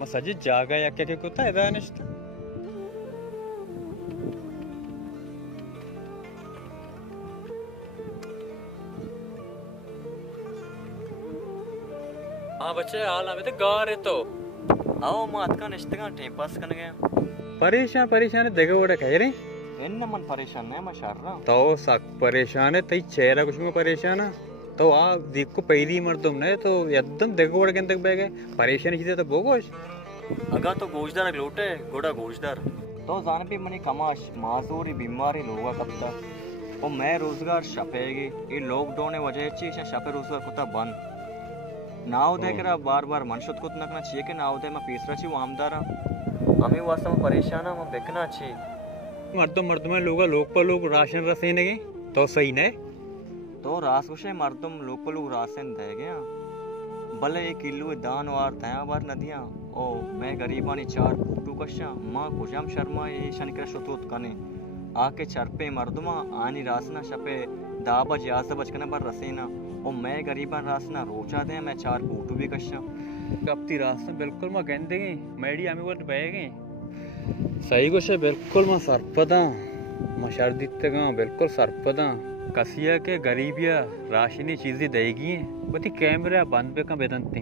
मसाजी जागा या क्या कुत्ता है दानिश हाँ बच्चे हाल आवे तो गा रहे तो आओ मात का निश्चित टाइम पास करने गया परेशान देखो वो कह रहे इन्न मन परेशान है मैं शार रहा तो सक परेशान है तई चेहरा कुछ में परेशान है तो आ देख को पहली मर्दम ने तो एकदम देखो वड़ के तक बह गए परेशान ही तो बोगोश अगा तो गोशदार लोटे गोड़ा गोशदार तो जान भी मनी कमाश माजूरी बीमारी लोगा कब तक और मैं रोजगार छपेगी ये लॉकडाउन ने वजह ची छपे रोजगार कुत्ता बंद नाव देख रहा बार बार मनुष्य को नकना चाहिए कि नाव दे मैं पीसरा छी आमदारा हमें वास्तव में परेशान है मैं बेकना छी मर्दम लोग लोग राशन रसेने के तो सही ने तो रास उसे मर्दम लोग राशन दे गया भले एक किलो दान वार तया बार नदियां ओ मैं गरीबानी चार फूटू कशा मां गुजाम शर्मा ये शनिकर शतोत कने आके चरपे मर्दमा आनी रासना शपे दाबा जियाजा बचकने पर रसेना ओ मैं गरीबा रासना रोचा दे मैं चार फूटू भी कशा कपती रासना बिल्कुल मैं कहन देंगे मैडी आमी वर्ड बहेगे सही कुछ है बिल्कुल मैं सरपदा मैं शर्दित गाँव बिल्कुल सरपदा कसिया के गरीबिया राशनी चीजें देगी बती कैमरा बंद पे का बेदनती